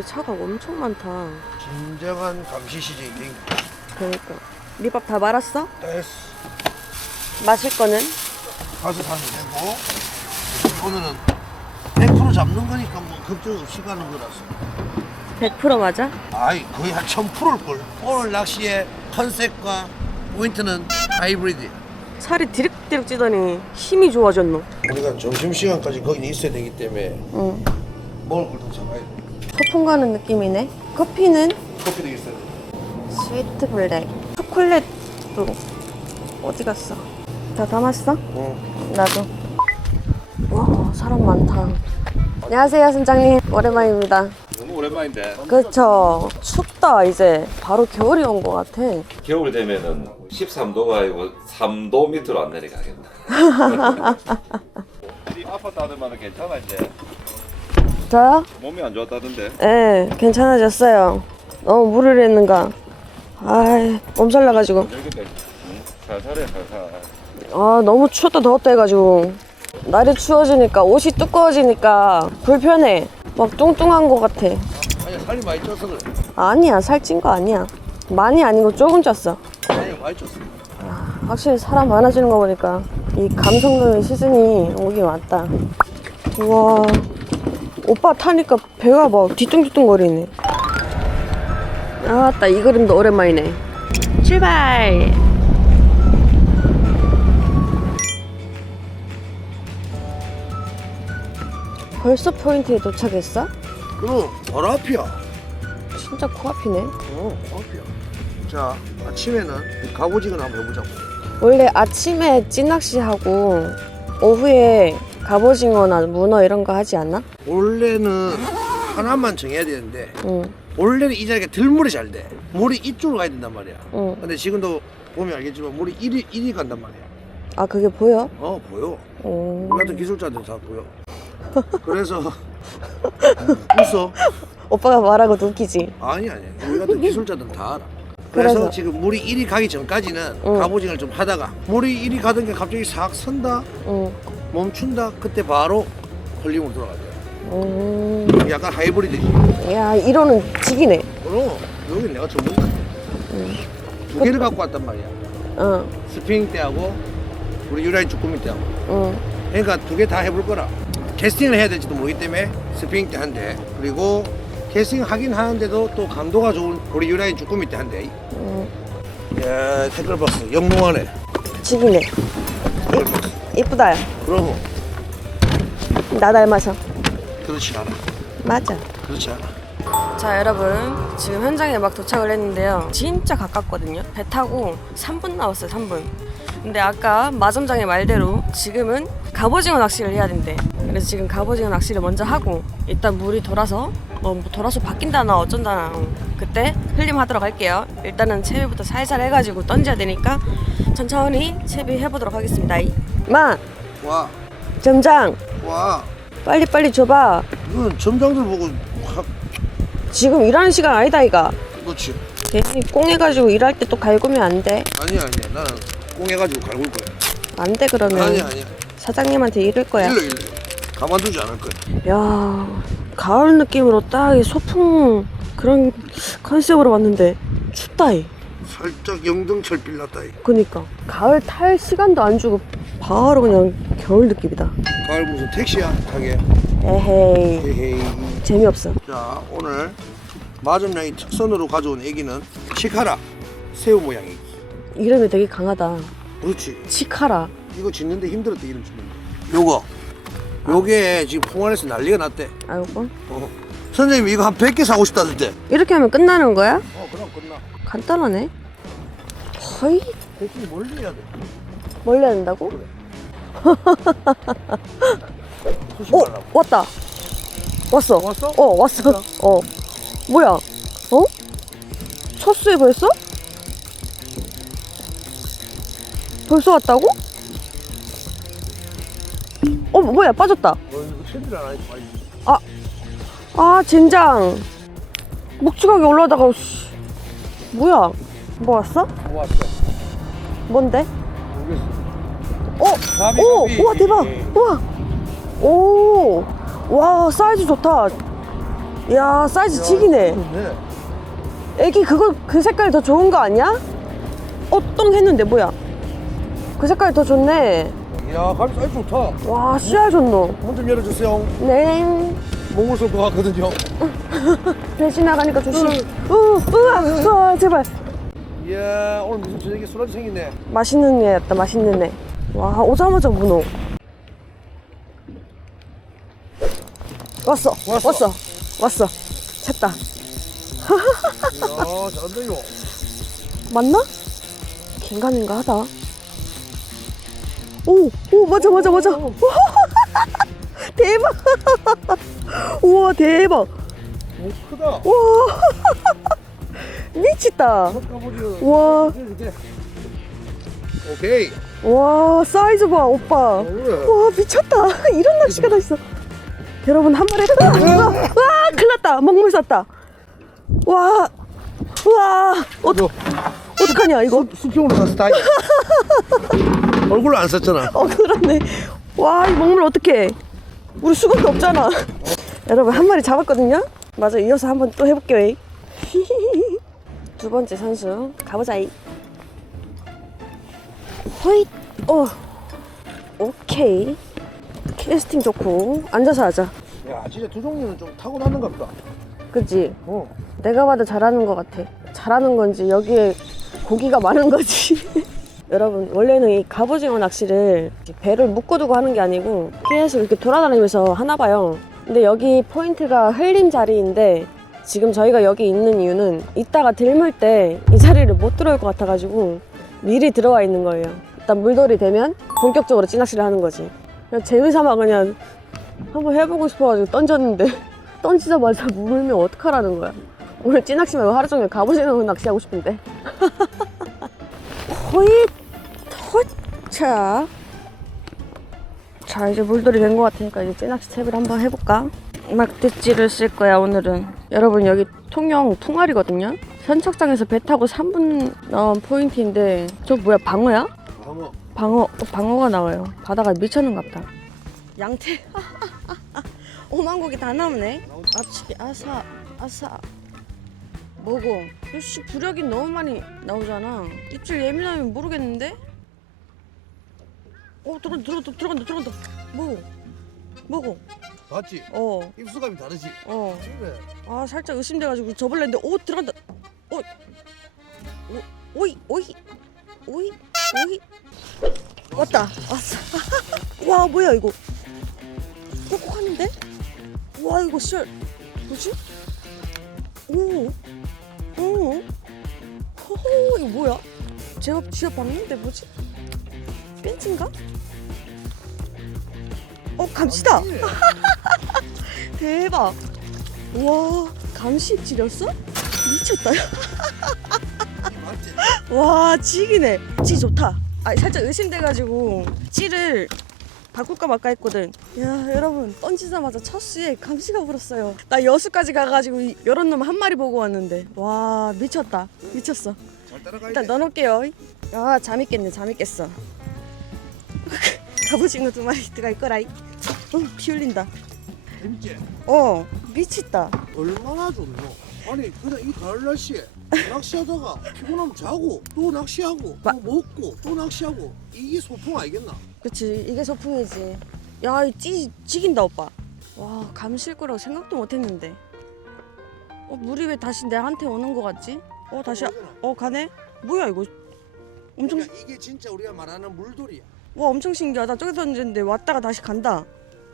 근데 차가 엄청 많다. 진정한 감시 시즌이 그러니까. 밑밥 다 말았어? 됐어. 마실 거는? 가서 사면 되고 오늘은 100% 잡는 거니까 뭐 걱정 없이 가는 거라서 100% 맞아? 아이 거의 한 1000%일걸 오늘 낚시의 컨셉과 포인트는 하이브리드 살이 디륵디륵 찌더니 힘이 좋아졌노. 우리가 점심시간까지 거기 있어야 되기 때문에 응. 먹을 걸좀 잡아야 돼 소풍 가는 느낌이네. 커피는 있어야 돼 스위트 블랙. 초콜릿도 어디 갔어? 다 담았어? 응. 나도. 와, 사람 많다. 안녕하세요, 선장님. 오랜만입니다. 너무 오랜만인데 그쵸. 춥다, 이제. 바로 겨울이 온 것 같아. 겨울 되면은 13도가 아니고 3도 밑으로 안 내려가겠다. 이 아팠다더만 괜찮아 이제 저요? 몸이 안 좋았다던데. 예, 괜찮아졌어요. 너무 물을 했는가. 아이, 몸살 나가지고. 여기다 응? 살살해 살살. 아, 너무 추웠다 더웠다 해가지고. 날이 추워지니까 옷이 두꺼워지니까 불편해. 막 뚱뚱한 것 같아. 아니 살이 많이 쪄서 그래 아니야, 살찐 거 아니야. 많이 아니고 조금 쪘어. 아니 많이 쪘어 확실히 사람 많아지는 거 보니까 이 감성적인 시즌이 오긴 왔다. 우와. 오빠 타니까 배가 막 뒤뚱뒤뚱 거리네. 아따, 이 그림도 오랜만이네. 출발! 벌써 포인트에 도착했어? 그럼 바로 앞이야 진짜 코앞이네. 어 앞이야 자 아침에는 이 갑오징어 한번 해보자고 원래 아침에 찌낚시하고 오후에 갑오징어나 문어 이런 거 하지 않나? 원래는 하나만 정해야 되는데 응, 원래는 이 자리가 들물이 잘 돼. 물이 이쪽으로 가야 된단 말이야. 응. 근데 지금도 보면 알겠지만 물이 이리 이리 간단 말이야. 아 그게 보여? 어 보여. 오. 우리 같은 기술자들 다 보여. 그래서 웃어. 오빠가 말하고도 웃기지. 아니 아니. 우리 같은 기술자들은 다 알아. 그래서, 그래서? 지금 물이 이리 가기 전까지는 응. 갑오징어를 좀 하다가 물이 이리 가던 게 갑자기 싹 선다 응. 멈춘다 그때 바로 헐림으로 돌아가야 돼. 음. 약간 하이브리드지. 야 이로는 직이네. 그럼 여기 내가 전문가. 두 개를 갖고 왔단 말이야. 어, 스프링 때하고 우리 유라인 쭈꾸미 때하고 응. 그러니까 두 개 다 해볼 거라 캐스팅을 해야 될지도 모르기 때문에 스프링 때 한 대 그리고 캐스팅 하긴 하는데도 또 감도가 좋은 우리 유라인 쭈꾸미 때 한 대 응. 야 댓글 봤어 영롱하네 직이네. 이쁘다. 그러고. 나 닮아서. 그렇지 않아. 맞아. 그렇지 않아. 자 여러분. 지금 현장에 막 도착을 했는데요. 진짜 가깝거든요. 배 타고 3분 나왔어요 3분 근데 아까 마점장의 말대로 지금은 갑오징어 낚시를 해야 된대. 그래서 지금 갑오징어 낚시를 먼저 하고 일단 물이 돌아서 뭐, 뭐 돌아서 바뀐다나 어쩐다나 어. 그때 흘림하도록 할게요. 일단은 채비부터 살살 해가지고 던져야 되니까 천천히 채비 해보도록 하겠습니다. 마! 와. 점장! 와, 빨리빨리 줘봐. 이건 점장들 보고 확 지금 일하는 시간 아니다 이가 그렇지 괜히 꽁해가지고 일할 때 또 갈구면 안 돼. 아니야 아니야. 나는 꽁 해가지고 갈굴 거야. 안 돼 그러면. 아니야 아니야 사장님한테 이를 거야. 일러 일러 가만두지 않을 거야. 야 가을 느낌으로 딱이 소풍 그런 컨셉으로 왔는데 춥다 이. 살짝 영등철 빌났다 이. 그니까. 가을 탈 시간도 안 주고 바로 그냥 겨울 느낌이다. 가을 무슨 택시야? 타게? 에헤이. 헤헤이. 재미없어. 자 오늘 마점량이 특선으로 가져온 애기는 치카라. 새우 모양이 이름이 되게 강하다. 그렇지 치카라. 이거 짓는데 힘들었대 이름 짓는데 요거 요게 지금 홍안에서 난리가 났대 아이고 어. 선생님 이거 한 100개 사고 싶다던데 이렇게 하면 끝나는 거야? 어 그럼 끝나 간단하네. 거의 대신 멀리 해야 돼 멀리 한다고? 수십 어 말라고 왔다. 왔어. 왔어? 어 왔어. 어 뭐야? 어? 첫 수에 벌써? 벌써 왔다고? 어 뭐야 빠졌다. 말지 아 젠장. 묵직하게 올라다가 씨. 뭐야? 뭐 왔어? 뭐 왔어 뭔데? 모르겠어 어? 가비, 오! 가비. 우와 대박! 우와! 오! 와 사이즈 좋다. 야 사이즈. 좋네. 애기 그거 그 색깔이 더 좋은 거 아니야? 어, 똥 했는데 뭐야? 그 색깔이 더 좋네. 야, 사이즈 좋다. 와, 씨알 좋노. 문 좀 열어주세요. 네. 목을 쏠 것 같거든요. 배 지나가니까 조심. 우, 우와, 우와, 제발. 이야, 오늘 무슨 저녁에 술안주 생겼네. 맛있는 애였다, 맛있는 애. 와, 오자마자 문어. 왔어, 왔어. 왔어, 왔어. 챘다. 이야, 잘한다요. 맞나? 긴가민가 하다. 오, 오, 맞아, 맞아, 맞아. 대박. 우와, 대박. 오, 크다. 와. 까보지. 와, 오케이. 와, 사이즈 봐, 오빠. 와, 미쳤다. 이런 낚시가 다 있어. 여러분, 한 마리. 와, 와, 큰일 났다. 먹물 쐈다. 와, 와, 어, 어떡하냐, 이거. 수평으로 샀어, 다이. 얼굴로 안 썼잖아. 어 그렇네. 와 이 먹물 어떡해. 우리 수건도 없잖아. 여러분 한 마리 잡았거든요? 맞아 이어서 한번 또 해볼게요 두 번째 선수 가보자 이. 호잇. 어. 오케이. 캐스팅 좋고 앉아서 하자. 야, 진짜 두 종류는 좀 타고났는가 보다. 그치? 어. 내가 봐도 잘하는 것 같아. 잘하는 건지 여기에 고기가 많은 거지 여러분 원래는 이 갑오징어 낚시를 배를 묶어두고 하는 게 아니고 계속 이렇게 돌아다니면서 하나 봐요. 근데 여기 포인트가 흘림 자리인데 지금 저희가 여기 있는 이유는 이따가 들물 때 이 자리를 못 들어올 것 같아가지고 미리 들어와 있는 거예요. 일단 물돌이 되면 본격적으로 찌낚시를 하는 거지. 그냥 재미삼아 그냥 한번 해보고 싶어가지고 던졌는데 던지자마자 물면 어떡하라는 거야. 오늘 찌낚시 말고 하루 종일 갑오징어 낚시하고 싶은데. 호잇 호차 자 이제 물돌이 된 것 같으니까 이제 찌낚시 탭을 한번 해볼까? 막대찌를 쓸 거야 오늘은. 여러분 여기 통영 풍알이거든요? 선착장에서 배 타고 3분 나온 포인트인데 저 뭐야 방어야? 방어. 방어 어, 방어가 나와요. 바다가 미쳤는갑다. 양태. 오만 고기 다 나오네. 아치 아사 아사. 뭐고 역시 부력이 너무 많이 나오잖아. 입질 예민하면 모르겠는데 어 들어 들어 들어 들어간다 들어간다. 뭐 뭐고? 봤지? 어어 입수감이 다르지? 어. 그래. 아 살짝 의심돼가지고 접을래 했는데 오 들어간다. 오, 오 오이 오이 오이 오이. 왔다. 왔어. 와 뭐야 이거? 뻑뻑하는데? 와 이거 씨 뭐지? 오오. 호호 이거 뭐야? 제법 쥐어 박는데 뭐지 벤츠인가? 어 감시다? 대박. 와 감시 찌렸어? 미쳤다? 와 지기네. 찌 좋다. 아 살짝 의심돼가지고 찌를 바꿀까 말까 했거든. 야 여러분 던지자마자 첫 수에 감시가 불었어요. 나 여수까지 가가지고 이- 이런 놈 한 마리 보고 왔는데. 와 미쳤다. 미쳤어. 일단 돼. 넣어놓을게요. 아 잠있겠네 잠있겠어 갑오징어 두 마리 들어갈 거라이 어, 피 흘린다 재밌지? 어 미쳤다 얼마나 좋노? 아니 그냥 이 가을 날씨에 낚시하다가 피곤하면 자고 또 낚시하고 마- 또 먹고 또 낚시하고 이게 소풍 아니겠나? 그치 이게 소풍이지 야 이 찌 지긴다 오빠 와 감실 거라고 생각도 못 했는데 어 물이 왜 다시 내한테 오는 거 같지? 어 다시 어 가네? 뭐야 이거 엄청 그러니까 이게 진짜 우리가 말하는 물돌이야. 와 엄청 신기하다 저기 던졌는데 왔다가 다시 간다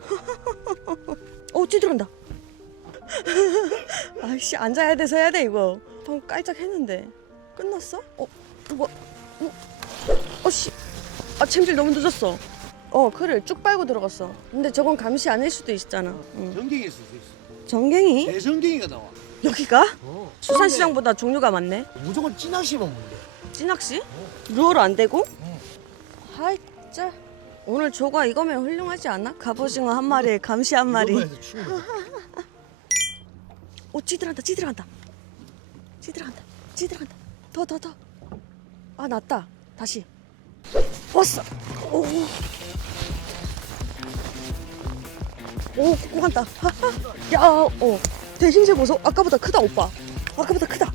어 찌들어간다 아이씨 앉아야 돼서 해야 돼 이거 방금 깔짝 했는데 끝났어? 어 어? 어씨 아 챔질 너무 늦었어 어 그래 쭉 빨고 들어갔어 근데 저건 감시 아닐 수도 있잖아 응. 전갱이 있을 수 있어. 정갱이? 대전갱이가 나와. 여기가? 어. 수산시장보다 종류가 많네 무조건 찌낚시만 먹는데. 찌낚시? 루어로 안 되고? 응. 하이 짜 오늘 조가 이거면 훌륭하지 않아? 갑오징어 한 마리에 감시 한 마리 이거만 해도 충분해. 오 찌들어간다 찌들어간다 찌들어간다 찌들어간다 더 더 더 아 났다 다시 왔어 오오 오, 꼭 간다 야오 대신새 보소. 아까보다 크다 오빠. 아까보다 크다.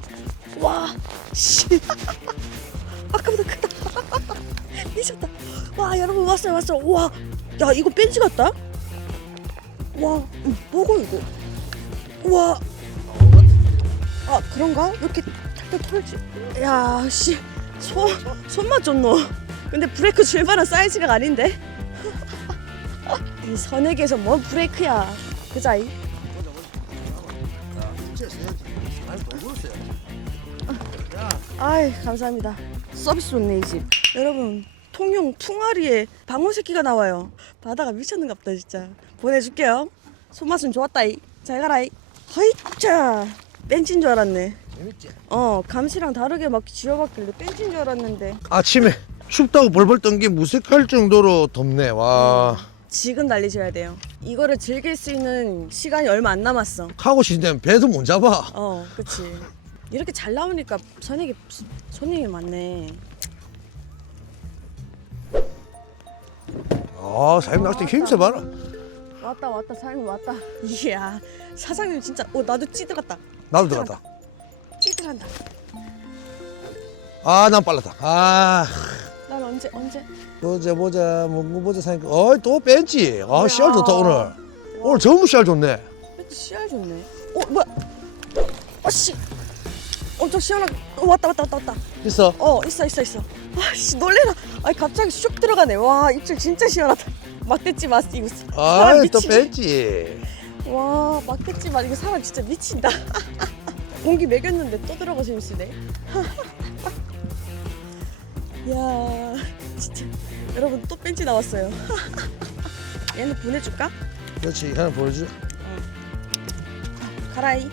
와, 씨. 아까보다 크다. 미쳤다. 와 여러분 왔어요 왔어. 와, 야 이거 벤치 같다. 와, 음, 뭐고 이거? 와, 아 그런가? 왜 이렇게 탈탈 털지? 야, 씨, 손 손맛 좋노. 근데 브레이크 줄 만한 사이즈가 아닌데. 이 선에게서 뭔 브레이크야, 그자이? 아이 감사합니다. 서비스 좋네 이 집. 여러분 통영 풍아리에 방어 새끼가 나와요. 바다가 미쳤는가 보다 진짜. 보내줄게요. 손맛은 좋았다이. 잘 가라이. 허이차. 뺀친 줄 알았네. 재밌지? 어 감시랑 다르게 막 지어봤길래 뺀친 줄 알았는데 아침에 춥다고 벌벌 떤 게 무색할 정도로 덥네. 와. 지금 달리셔야 돼요. 이거를 즐길 수 있는 시간이 얼마 안 남았어. 하고 싶으면 배도 못 잡아. 어, 그치. 이렇게 잘 나오니까 선익이 손님이 많네. 아, 사장님 낚시 힘세 봐라. 왔다 왔다 사장님 왔다. 이야 사장님 진짜 어 나도 찌들었다. 나도 들어갔다. 찌들한다. 아, 난 빨랐다. 아, 난 언제 언제? 보자 보자 먹고 보자 사장님. 어이 또 뺀지. 아, 씨알 좋다 오늘. 오늘 전부 씨알 좋네. 씨알 좋네. 어 뭐야? 어씨. 엄청 시원하게. 어, 왔다 왔다 왔다 왔다. 있어. 어 있어 있어 있어. 아씨 놀래라. 아니 갑자기 슉 들어가네. 와 입질 진짜 시원하다. 막대지 마 이거. 사람 아이 또 미치지. 뺀지. 와 막대지 마 이거 사람 진짜 미친다. 공기 먹였는데 또 들어가 재밌으네. 야 진짜 여러분 또 벤치 나왔어요. 얘는 보내줄까? 그렇지. 하나 보여줘. 가라이.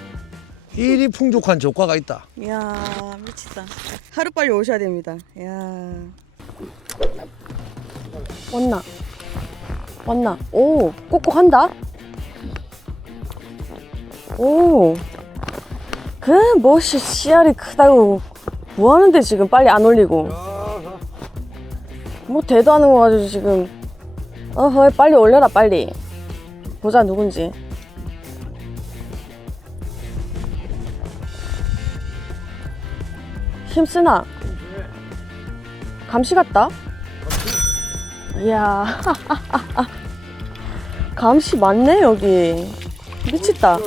일이 풍족한 조과가 있다. 이야 미치다. 하루 빨리 오셔야 됩니다. 이야. 왔나? 왔나? 오 꼭꼭 한다. 오. 그 뭐시 씨알이 크다고 뭐 하는데 지금 빨리 안 올리고 뭐 대도 하는 거 가지고 지금 어허 빨리 올려라 빨리 보자 누군지 힘쓰나? 감시 같다? 이야 감시 많네 여기 미쳤다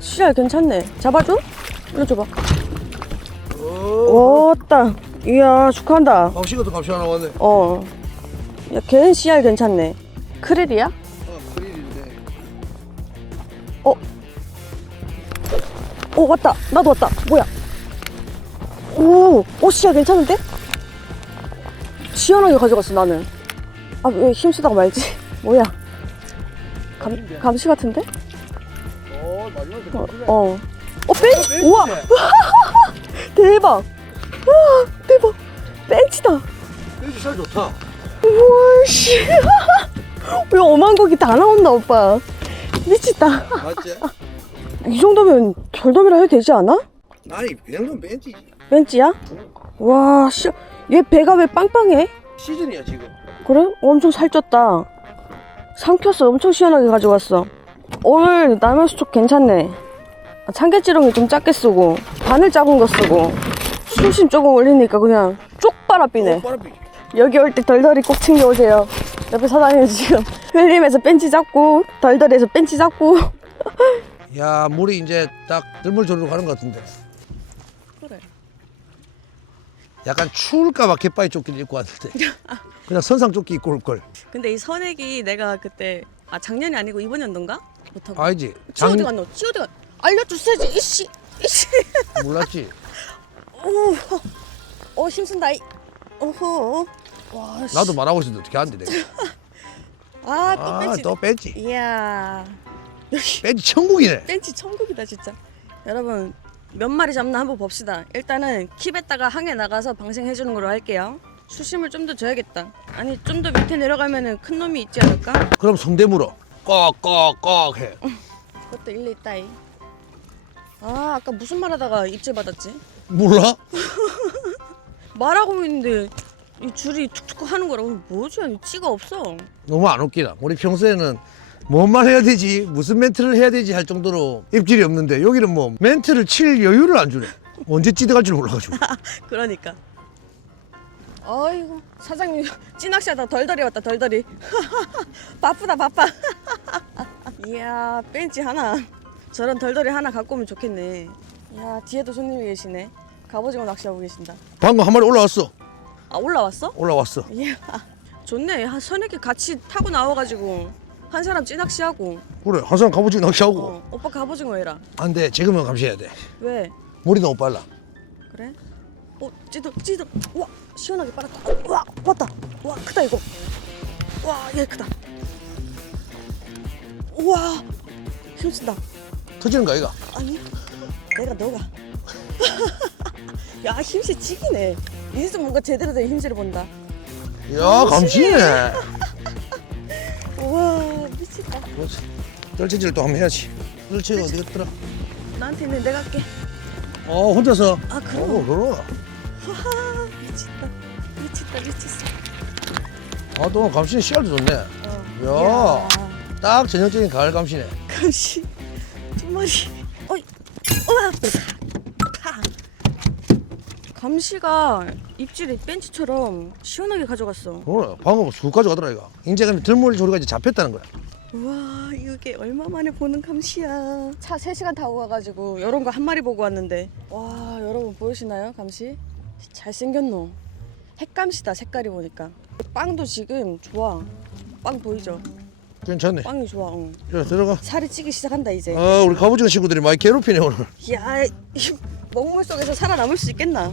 씨알 괜찮네 잡아줘? 올려줘봐 오따 이야 축하한다 더 값이 하나 왔네. 어. 야, 걔는 씨알 괜찮네. 크릴이야? 어, 크릴인데. 오, 왔다. 나도 왔다. 뭐야? 오, 오, 씨알 괜찮은데? 시원하게 가져갔어, 나는. 아, 왜 힘쓰다가 말지? 뭐야? 감, 감시 같은데? 어, 마지막에 어, 어. 어, 벤치! 우와! 대박! 와, 대박! 벤치다! 뺀지 살 좋다. 우와, 씨. 왜 엄한 고기 다 나온다, 오빠. 미치다. 맞지? 이 정도면 돌돔이라 해도 되지 않아? 아니, 그냥 좀 뺀지. 벤치야? 와, 씨. 얘 배가 왜 빵빵해? 시즌이야 지금. 그래? 엄청 살쪘다. 삼켰어. 엄청 시원하게 가져갔어. 오늘 스톡 괜찮네. 아, 참깨지렁이 좀 작게 쓰고, 바늘 작은 거 쓰고, 수심 조금 올리니까 그냥 쪽 빨아비네. 빠르비. 여기 올 때 덜덜이 꼭 챙겨오세요. 옆에 사장님 지금 흘림에서 벤치 잡고, 덜덜이에서 벤치 잡고. 야, 물이 이제 딱 들물 졸로 가는 것 같은데. 그래. 약간 추울까봐 갯바위 조끼를 입고 왔는데. 그냥 선상 조끼 입고 올 걸. 근데 이 선액이 내가 그때, 아, 작년이 아니고 이번 연도인가? 못하고. 알지? 치 어디 장 갔노? 치 어디 갔 알려주세요, 이씨! 이씨! 몰랐지. 오, 어 힘쓴다. 이. 어허. 와. 씨. 나도 말하고 있었는데 어떻게 안돼 내가. 아, 또 아. 또 뺀지. 이야. 여기 뺀지 천국이네. 벤치 천국이다 진짜. 여러분 몇 마리 잡나 한번 봅시다. 일단은 킵에다가 항해 나가서 방생해 주는 걸로 할게요. 수심을 좀 더 줘야겠다. 아니 좀 더 밑에 내려가면은 큰 놈이 있지 않을까? 그럼 성대물어. 꼭꼭꼭 해. 그것도 일리 있다이. 아 아까 무슨 말 하다가 입질 받았지? 몰라? 말하고 있는데 이 줄이 툭툭 하는 거라고 뭐지? 아니 찌가 없어. 너무 안 웃기나. 우리 평소에는 뭔 말 해야 되지 무슨 멘트를 해야 되지 할 정도로 입질이 없는데 여기는 뭐 멘트를 칠 여유를 안 주네 언제 찌들어갈 줄 몰라가지고 그러니까. 아이고 사장님 찌낚시하다 덜덜이 왔다 덜덜이. 바쁘다 바빠. 이야 벤치 하나. 저런 덜덜이 하나 갖고 오면 좋겠네. 이야 뒤에도 손님이 계시네. 갑오징어 낚시하고 계신다. 방금 한 마리 올라왔어 아 올라왔어? 올라왔어 이야 좋네. 한 서너 개 같이 타고 나와가지고 한 사람 찌낚시하고. 그래 한 사람 갑오징어 낚시하고 어, 오빠 갑오징어 해라. 안돼 지금은 감시해야 돼 왜? 물이 너무 빨라 그래? 어, 찌들, 찌들. 와, 시원하게 빨았다. 와, 왔다. 와, 크다 이거. 와, 얘 크다. 우와, 힘쓴다. 터지는 거 아이가 아니, 내가 너가. 야, 힘새 찌기네. 이제서 뭔가 제대로 된 힘새를 본다. 야 감시네 우와, 미치다. 떨치질 또 한번 해야지 떨치 어디 갔더라 나한테 있는 내가 할게. 어 혼자서 아, 그럼. 어, 그럼 하하, 미쳤다. 미쳤다, 미쳤어. 아또 감시는 씨알도 좋네 어. 야. 딱 전형적인 가을 감시네 감시 두 마리. 어이, 우와, 파. 감시가 입질이 벤치처럼 시원하게 가져갔어. 그래 방금 쑥 가져가더라 이거 이제 근데 들물 조리가 이제 잡혔다는 거야 우와, 이게 얼마 만에 보는 감시야. 차 3시간 타고 가가지고 이런 거 한 마리 보고 왔는데. 와, 여러분 보이시나요, 감시? 잘생겼노. 핵감시다, 색깔이 보니까. 빵도 지금 좋아. 빵 보이죠? 괜찮네 빵이 좋아. 응. 자 들어가 살이 찌기 시작한다, 이제. 아 우리 갑오징어 친구들이 많이 괴롭히네 오늘 야, 이 먹물 속에서 살아남을 수 있겠나?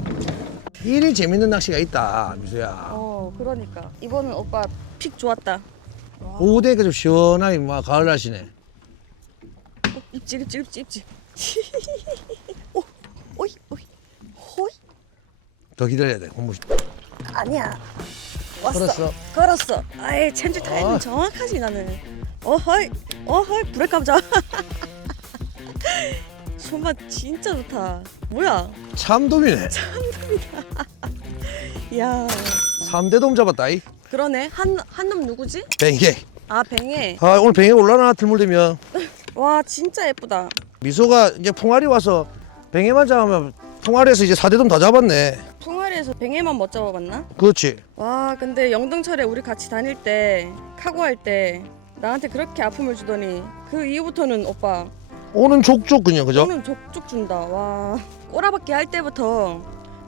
일이 재밌는 낚시가 있다 미수야 어, 그러니까 이번은 오빠 픽 좋았다. 오후 되니까 좀 시원하게 막 가을 날씨네 어, 입질, 입질, 입질, 입질. 오, 오이, 오이, 호이. 더 기다려야 돼 공부 아니야. 왔어. 걸었어. 걸었어. 아이, 챔질 타이밍 아. 정확하지 나는. 어허이, 어허이, 브레이크 감자. 손맛 진짜 좋다. 뭐야? 참돔이네 야, 삼대돔 잡았다 이 그러네. 한 한 놈 누구지? 뱅개 아, 뱅에. 아 오늘 뱅에 올라나 들물되면 와, 진짜 예쁘다. 미소가 이제 풍알이 와서 뱅에만 잡으면 풍알에서 이제 사대돔 다 잡았네 풍아리에서 뱅에만 못 잡아봤나? 그렇지 와 근데 영등철에 우리 같이 다닐 때 카고 할 때 나한테 그렇게 아픔을 주더니 그 이후부터는 오빠 오는 족족 그냥 그죠? 오는 족족 준다. 와. 꼬라박기 할 때부터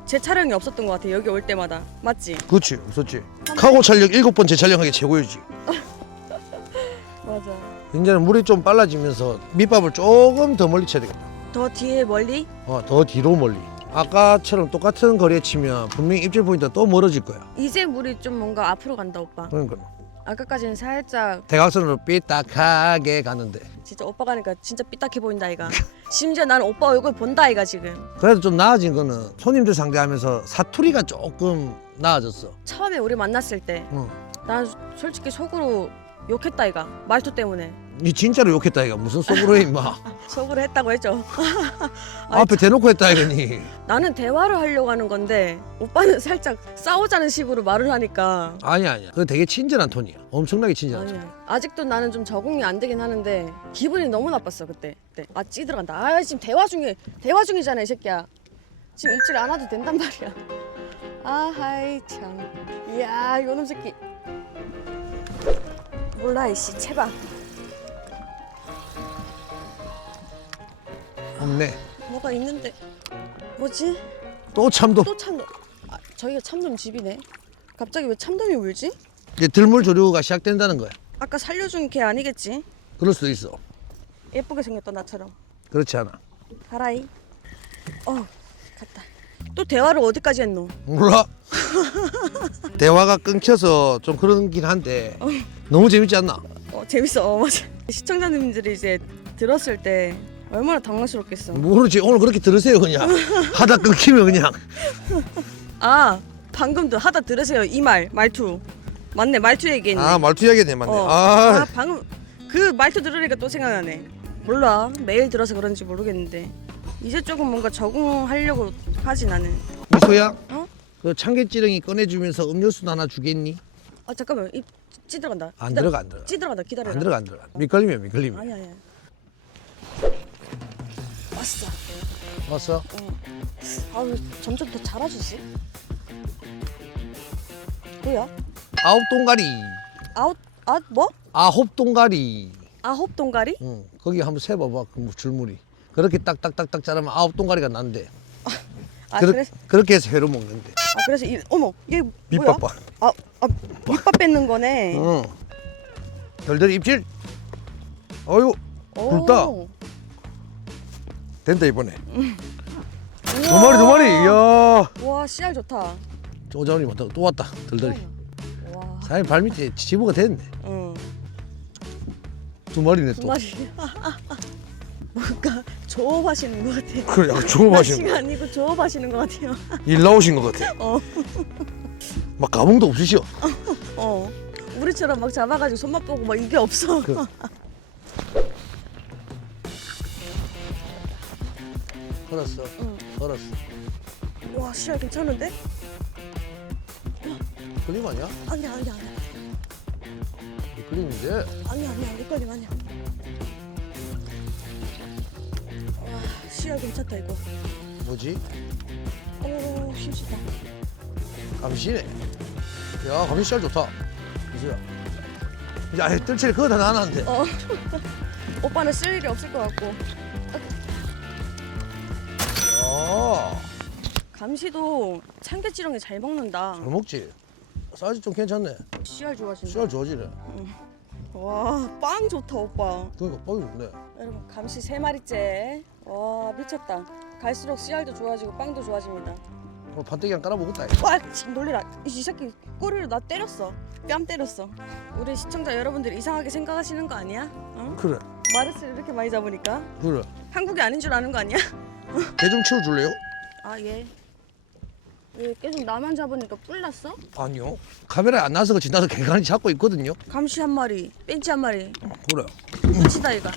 제 촬영이 없었던 것 같아 여기 올 때마다. 맞지? 그렇지 없었지. 카고 촬영 일곱 번 재촬영하기 최고였지. 맞아. 이제는 물이 좀 빨라지면서 밑밥을 조금 더 멀리 쳐야 되겠다. 더 뒤에 멀리? 어, 더 뒤로 멀리. 아까처럼 똑같은 거리에 치면 분명히 입질 포인트가 또 멀어질 거야. 이제 물이 좀 뭔가 앞으로 간다 오빠. 그러니까 아까까지는 살짝. 대각선으로 삐딱하게 가는데. 진짜 오빠 가니까 진짜 삐딱해 보인다 아이가. 심지어 나는 오빠 얼굴 본다 아이가 지금. 그래도 좀 나아진 거는 손님들 상대하면서 사투리가 조금 나아졌어. 처음에 우리 만났을 때 어. 난 솔직히 속으로 욕했다 아이가. 말투 때문에 니 진짜로 욕했다 이가 무슨 속으로 해 임마 속으로 했다고 했죠. 아니, 앞에 대놓고 했다 이거니 나는 대화를 하려고 하는 건데 오빠는 살짝 싸우자는 식으로 말을 하니까 아니야 아니야 그거 되게 친절한 톤이야 엄청나게 친절한 톤 아니야. 아직도 나는 좀 적응이 안 되긴 하는데 기분이 너무 나빴어 그때. 그때. 아 찌들어간다. 아 지금 대화 중에 대화 중이잖아 이 새끼야. 지금 입질 안 와도 된단 말이야. 아 하이 참. 이야 이놈 새끼. 몰라 이씨 채봐. 없네 뭐가 있는데 뭐지? 또 참돔 또 참돔. 아, 저희가 참돔 집이네. 갑자기 왜 참돔이 울지? 이제 들물 조류가 시작된다는 거야 아까 살려준 걔 아니겠지? 그럴 수도 있어 예쁘게 생겼다 나처럼. 그렇지 않아 가라이. 어, 갔다. 또 대화를 어디까지 했노? 몰라 대화가 끊겨서 좀 그런긴 한데 너무 재밌지 않나 어, 재밌어. 어, 맞아. 시청자님들이 이제 들었을 때 얼마나 당황스럽겠어. 모르지 오늘 그렇게 들으세요 그냥 하다 끊기면 그냥 아, 방금도 하다 들으세요. 이 말, 말투. 맞네, 말투 얘기했네. 아 말투 이야기네 맞네 어. 아, 아, 방금 그 말투 들으니까 또 생각나네. 몰라. 매일 들어서 그런지 모르겠는데. 이제 조금 뭔가 적응하려고 하지 나는. 미소야 어? 그 참깨찌렁이 꺼내주면서 음료수 하나 주겠니? 아 잠깐만 입 찌들어간다. 안 기다려. 들어가 안 들어가. 찌들어간다. 기다려. 안 들어가 안 들어가. 미끌림이야 미끌림. 아니 아니야. 왔어. 왔어? 아 왜 점점 더 잘하시지? 뭐야? 아홉 동가리. 아웃 아 뭐? 아홉 동가리. 아홉 동가리? 응. 거기 한번 세봐봐 그 줄무리. 그렇게 딱딱딱딱 자르면 아홉 동가리가 난대. 아 그렇- 그래? 그렇게 해서 회로 먹는데. 아 그래서 이 어머 이게 뭐야? 밑밥 봐. 아, 아 밑밥 뺏는 거네. 응. 덜덜이 입질. 어유 굵다. 오. 된다 이번에. 두 우와. 마리 두 마리. 이야. 와 씨알 좋다. 쪼자리 왔다 또 왔다. 와. 사장님 발 밑에 지부가 됐네. 응. 두 마리네 두 또. 마리. 뭔가 조업하시는 것 같아. 그래 약간 조업하시는 낚시가 거. 아니고 조업하시는 것 같아요. 일 나오신 것 같아. 어. 막 가봉도 없으시오. 어. 우리처럼 막 잡아가지고 손맛 보고 막 이게 없어. 그- 걸었어. 응. 걸었어. 와 씨알 괜찮은데? 걸림 아니야? 아니야 아니야 아니야 걸림인데. 아니야 아니야 이거님 아니야. 와 씨알 괜찮다 이거. 뭐지? 오 심시다. 감시네. 야 감시 잘 좋다. 이수야. 이제 아예 뜰채를 그거 다 나눴는데. 어. 오빠는 쓸 일이 없을 것 같고. 감시도 참깨지렁이 잘 먹는다. 잘 먹지. 사이즈 좀 괜찮네. 씨알 좋아하신다. 씨알 좋아지네. 와, 빵 좋다, 오빠. 그러니까 뻑이 좋네. 여러분, 감시 세 마리째. 와, 미쳤다. 갈수록 씨알도 좋아지고 빵도 좋아집니다. 어, 판때기 한 깔아 먹었다. 와, 지금 놀래라. 이 새끼 꼬리로 나 때렸어. 뺨 때렸어. 우리 시청자 여러분들 이상하게 생각하시는 거 아니야? 어? 그래. 마르스를 이렇게 많이 잡으니까 그래. 한국이 아닌 줄 아는 거 아니야? 개 좀 치워줄래요? 아, 예. 왜 계속 나만 잡으니까 뿔났어? 아니요. 카메라에 안 나서 나도 개간이 잡고 있거든요. 감시 한 마리, 벤치 한 마리. 그래. 끝이다, 이거.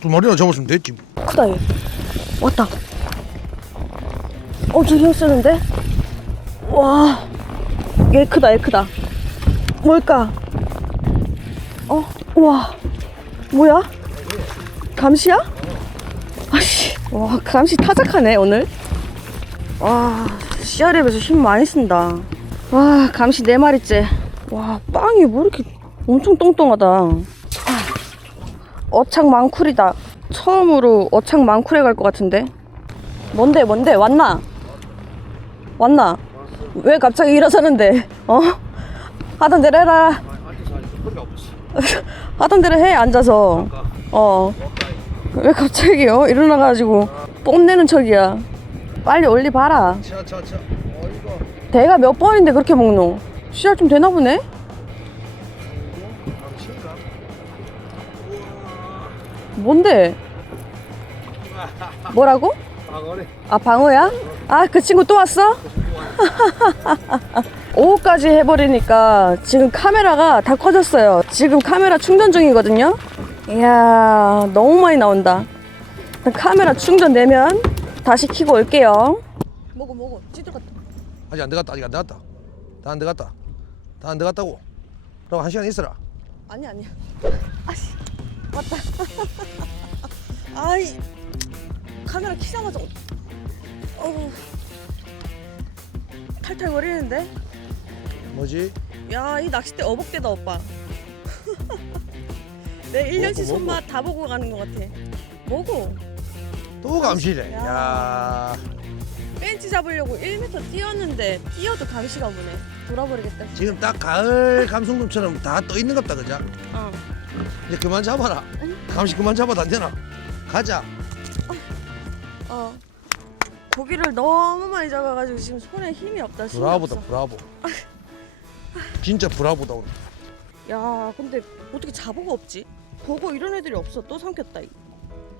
두 마리나 잡았으면 됐지. 크다 얘 왔다 엄청 힘쓰는데 와 얘 크다 얘 크다 뭘까 어 우와 뭐야 감시야 아씨 와 감시 타작하네 오늘 와 씨알랩에서 힘 많이 쓴다 와 감시 네 마리째 와 빵이 뭐 이렇게 엄청 똥똥하다 어창 망쿨이다. 처음으로 어창 망쿨에 갈 것 같은데. 뭔데 뭔데 왔나? 왔나? 왜 갑자기 일어서는데? 어? 하던 대로 해라. 하던 대로 해 앉아서. 어. 왜 갑자기요? 일어나가지고 뽐내는 척이야. 빨리 올리 봐라. 차차차. 어이구. 대가 몇 번인데 그렇게 먹노? 씨알 좀 되나 보네? 뭔데? 뭐라고? 방어래. 아 방어야? 아 그 친구 또 왔어? 오후까지 해버리니까 지금 카메라가 다 꺼졌어요 지금 카메라 충전 중이거든요 이야 너무 많이 나온다 카메라 충전되면 다시 켜고 올게요 먹어 먹어 찌들었다 아직 안 들어갔다. 아직 안 들어갔다. 다 안 들어갔다. 다 안 들어갔다고. 그럼 한 시간 있어라. 아니 아니야 아씨 맞다 아이 카메라 키자마자 어우 탈탈거리는데 뭐지? 야 이 낚싯대 어복대다 오빠 내 1년치 먹어, 손맛 다 보고 가는 것 같아 뭐고 또 감시네. 야. 야. 벤치 잡으려고 1m 뛰었는데 뛰어도 감시가 오네 돌아버리겠다 지금 딱 가을 감성돔처럼 다 떠 있는 겁다 그자. 어. 이제 그만 잡아라. 감시 그만 잡아도 안 되나? 가자. 어. 고기를 너무 많이 잡아가지고 지금 손에 힘이 없다 힘이 브라보다 없어. 브라보. 진짜 브라보다 오늘. 야 근데 어떻게 자보가 없지? 보고 이런 애들이 없어 또 삼켰다 이거.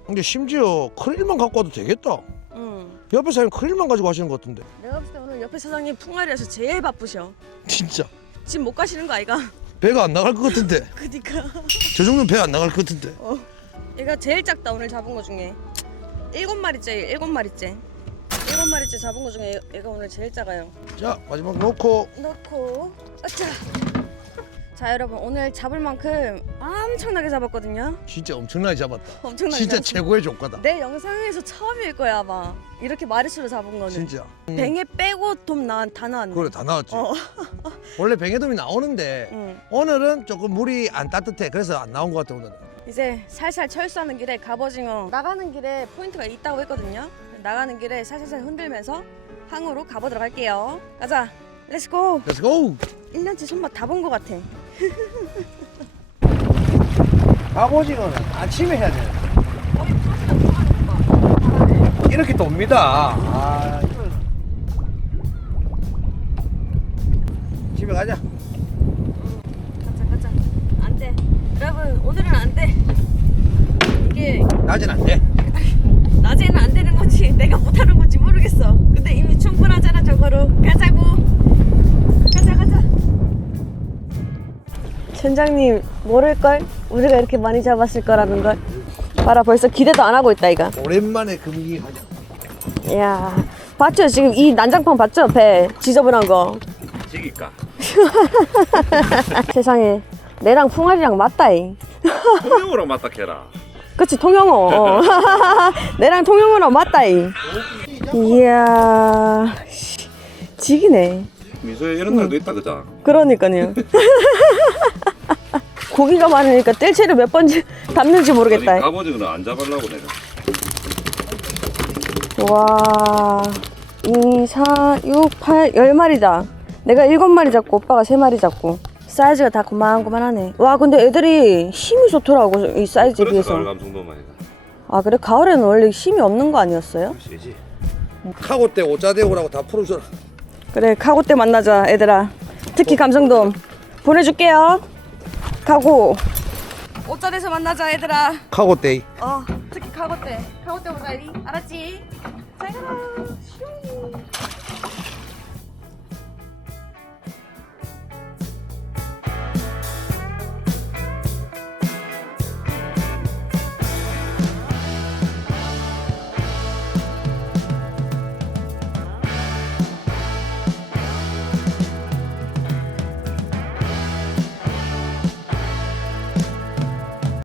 근데 심지어 크릴만 갖고 와도 되겠다. 응. 옆에 사장님 크릴만 가지고 하시는 것 같은데. 내가 봤을 때 오늘 옆에 사장님 풍알이라서 제일 바쁘셔 진짜 지금 못 가시는 거 아이가? 배가 안 나갈 것 같은데. 그니까 저 정도는 배 안 나갈 것 같은데. 얘가 제일 작다 오늘 잡은 거 중에 일곱 마리째 일곱 마리째 일곱 마리째 잡은 거 중에 얘가 오늘 제일 작아요 자 마지막 놓고 넣고 아차 자 여러분 오늘 잡을 만큼 엄청나게 잡았거든요. 진짜 엄청나게 잡았다. 엄청나게 진짜 잡았어요. 최고의 조과다. 내 영상에서 처음일 거야 아마. 이렇게 마리수로 잡은 거는. 진짜. 음, 뱅에 빼고 돔 나, 다 나왔네. 그래 다 나왔지. 어. 원래 뱅에돔이 나오는데 응. 오늘은 조금 물이 안 따뜻해. 그래서 안 나온 것 같아 오늘은. 이제 살살 철수하는 길에 갑오징어 나가는 길에 포인트가 있다고 했거든요. 나가는 길에 살살살 흔들면서 항으로 가보도록 할게요. 가자. 렛츠고. Let's go. 1년치 손맛 다 본 것 같아. 갑오징어는 아침에 해야 돼. 이렇게 돕니다. 아, 이거. 집에 가자. 가자 가자. 안 돼. 여러분 오늘은 안 돼. 이게 낮엔 안 돼. 낮에는 안 되는 건지 내가 못하는 건지 모르겠어. 근데 이미 충분하잖아 저거로. 가자고. 천장님 모를걸? 우리가 이렇게 많이 잡았을 거라는 걸. 봐라 벌써 기대도 안 하고 있다 이가. 오랜만에 금기 하자. 이야 봤죠 지금 이 난장판 봤죠 배 지저분한 거. 지기까. 세상에 내랑 풍아리랑 맞다잉. 통영으로 맞다 캐라. 그치 통영어 어. 내랑 통영어랑 맞다잉 이야 씨, 지기네 미소에 이런 날도 있다 그자. 그러니까요 고기가 많으니까 뜰채를 몇 번 담는지 모르겠다 아니, 갑오징어는 안 잡으려고 내가. 와 2, 4, 6, 8, 10마리다 내가 7마리 잡고 오빠가 3마리 잡고 사이즈가 다 고만고만하네 와 근데 애들이 힘이 좋더라고 이 사이즈에 그래서 비해서 감성도만. 아 그래 가을에는 원래 힘이 없는 거 아니었어요? 세지. 카고 때 오자대오라고 다 풀어줘라. 그래 카고 때 만나자 얘들아 특히 감성돔 보내줄게요 카고 옷자리에서 만나자 얘들아 카고 때. 어 특히 카고 때 카고 때 오자리 알았지? 잘 가라 슝.